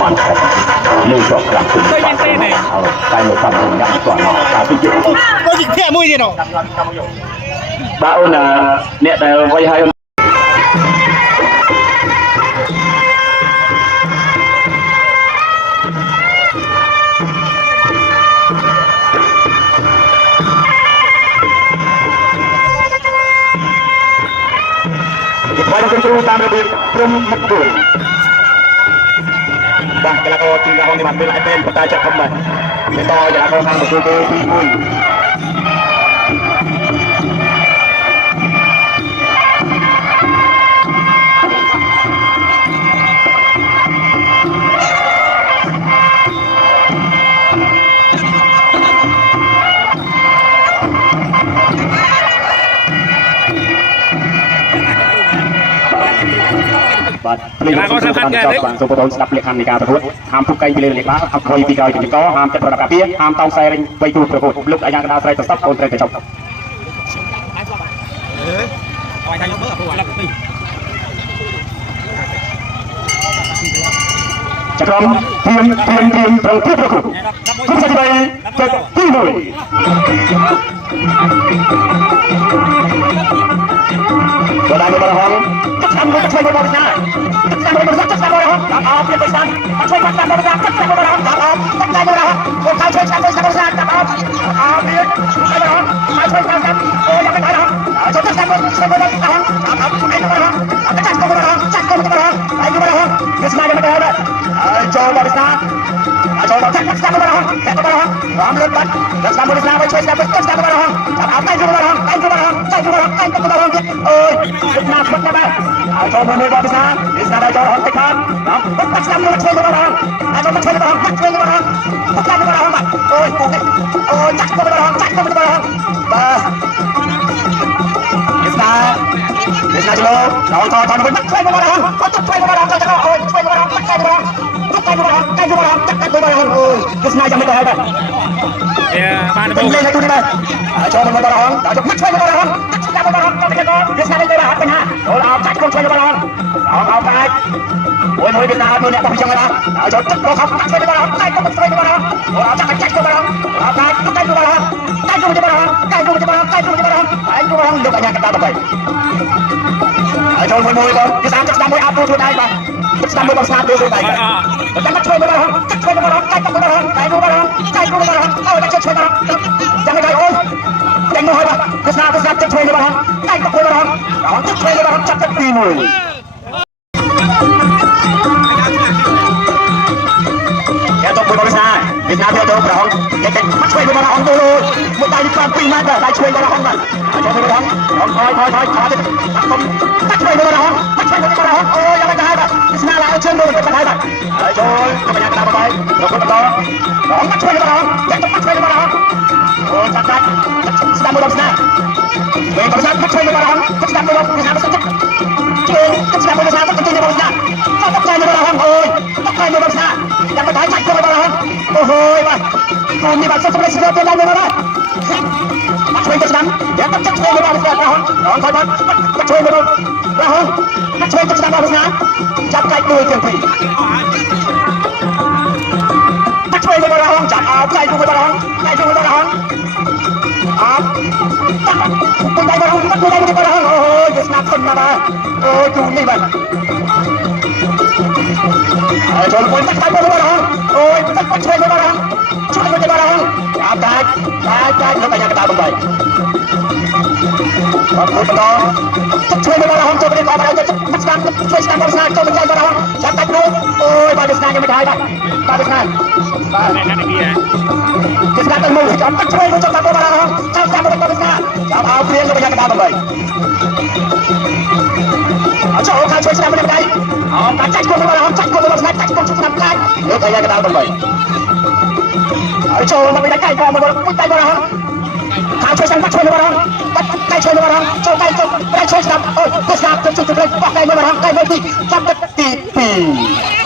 បានលើជាប់ក្រាស់ទៅតែនៅតាមញ៉ាំគាត់តែពីជាទៅជាធាក់មួយទៀតបាទអូនអ្នកដែលវាយឲ្យបានគ្រូតាមរបៀបព្រមមុខ4បាទកីឡាករទីក្រុងនេះបានមានឯពេលបតាចាក់ខំបាទបន្តកីឡាករខាងប្រទេសទី1បាទកីឡាករសំខាន់ដែរបាទសូមបងស្ដាប់លក្ខខណ្ឌនៃការប្រកួតហាមពុកកែងពីលើលេខបាល់អត់ខុយពីក្រោយទីកហាមចិត្តប្រដាប់កាពីហាមតោងខ្សែរិញ3ទូប្រកួតលុបអាយ៉ាងកណ្ដាលស្រ័យទៅស្ដាប់អូនត្រូវទៅចប់ចក្រមទៀមប្រងប្រកួតគុំសាច់3ទឹកទី1បដានៅបារហងទឹកតាមមកជួយបរិសាទឹកតាមមកទឹកតាមបរិហងដាក់អោបពីបរិសាជួយទឹកតាមបរិសាទឹកតាមបរិហងដាក់អោបទឹកតាមបរិហងអូខៅជួយតាមបរិសាដាក់អោបអោបពីជួយបរិហងមកជួយតាមអូយ៉ាងណាជួយទឹកតាមបរិសាដាក់អោបជួយបរិហងដាក់អោបជួយបរិហងចាក់បរិហងចាក់បរិហងហើយបរិហងវាស្មារតីមកដល់ចូលបរិសាចូលដល់ចាក់តាមបរិហងចាក់បរិហងរំលឹកបាត់ទឹកតាមបរិសាមកជួយតាមទឹកតាមបរិហងដាក់អោបតែជួយបរិហងតែជួយបរិហងតែជួយបរិហងតែជួយបរិហងអូយណាស់បាត់ណាស់ចូលមកមើលបរិសាវិសាចូលហត់តិចខាត់ទឹកតាមមកជួយបរិហងចូលមកជួយបរិហងជួយបរិហងទឹកតាមបរិហងអូយអូយចាក់បរិហងចាក់បរិហងបាទវិសាចូលដល់តទៅមកជួយបរិហងជួយបរិហងចូលទៅអូយជួយបរិហងជួយបរិហងជួយបរិហងជួយបរិហងចាក់បរិហងអូយវិសាចាំមិនទៅហើយបាទបានទៅលេងទៅនេះបាទចូលមកបរិហងចូលមកជួយបរិហងចាក់បរិហងចូលទៅវិសាទៅបាទបញ្ហាចូលអោបចាក់ជួយបរិហងអោបកាច់មួយវិសាមួយអ្នកបោះចឹងណាចូលទឹកបោះខំជួយបរិហងតែក៏ជួយបរិហងអោបចាក់ចាក់បរិហងអោបកាច់ជួយបរិហងតែជួយបរិហងតែជួយបរិហងតែជួយបរិហងហើយជួយបរិហងលោកអាញាកតាទៅហើយចូលមួយក៏វិសាទឹកស្ដាំមួយអាប់ទៅខ្លួនឯងបាទទឹកស្ដាំមួយបងស្នាប់ទៅខ្លួនឯងចាំមកជួយបរិហងជួយបរិហងតែជួយបរិហងតែជួយបរិហងតែជួយបរិហងអូតែជួយបរិហងចាំមិនได้អូយតែមកហើយបាទវិសាទឹកជួយបរិហងតែជួយបរិហងទឹកជួយបរិហងចាប់ទឹកទី1я то буду знать ведь надо это брахон я какជួយបរិហងទៅមួយដៃ2ម៉ែត្រដៃជួយបរិហងបាទចូលបរិហងថយជួយបរិហងជួយបរិហងអូយយ៉ាងណាបាទស្នាឡើងជើងទៅទៅហើយបាទហើយចូលបញ្ញាតាមបាយរកបន្តជួយបរិហងជួយបរិហងអូចាក់ស្ដាប់មកស្នាពេលបរិហងជួយបរិហងស្ដាប់មកស្នាជួយស្ដាប់មកស្នាទៅជួយបរិហងជួយបរិហងអូយជួយបរិហងចាំមិនហើយចាច់ជួយបរិហងអូយបាទកូននេះបាទសុខភាពស្គាល់ទៅឡើងមកបាទជួយទៅស្ដាំយកទៅជួយបរិហងថយបាទជួយបរិហងជួយទៅស្ដាំបរិហងចាប់កាច់មួយទាំងពីរជួយបរិហងចាប់អោបកាច់ជួយបរិហងកាច់ជួយបរិហងអោបទៅដៃបរិហងទៅដៃបរិហងអូយវាស្នាប់ធំណាស់បាទអូយជូននេះបាទចូលមួយទឹកតាមបរិហងអូយទឹកជួយបរិហងជួយបរិហងអោបកាច់លោកអាញាកតា8អរគុណបន្តទឹកជួយបរិហងចូលទៅក៏បានទឹកស្ដាំជួយស្ដាំបរិហងចូលទៅបរិហងចាប់តាច់នោះអូយបាទវាស្នាยังไม่ได้បាទវាស្នាបាទណាស់នេះវាស្នាទៅមកចាប់ទឹកជួយចូលតាមបរិហងចាប់តាមបរិហងចាប់អោបព្រៀងលោកអាញាកតា8អចូលខាងជួយស្ដាំមិនได้អោបកាច់ចូលបរិហងចាច់ចូលបរិហងចាច់ចូលស្ដាំកាច់លោកអាញាកតា8អចូលមកមិនได้កាច់មកមួយដៃបរិហងខាងជួយស្ដាំជួយបរិហងកាច់ជួយបរិហងចូលកាច់ជួយស្ដាំអូយស្ដាំជួយបោះដៃបរិហងកាច់មកទីចាប់ទឹកទី2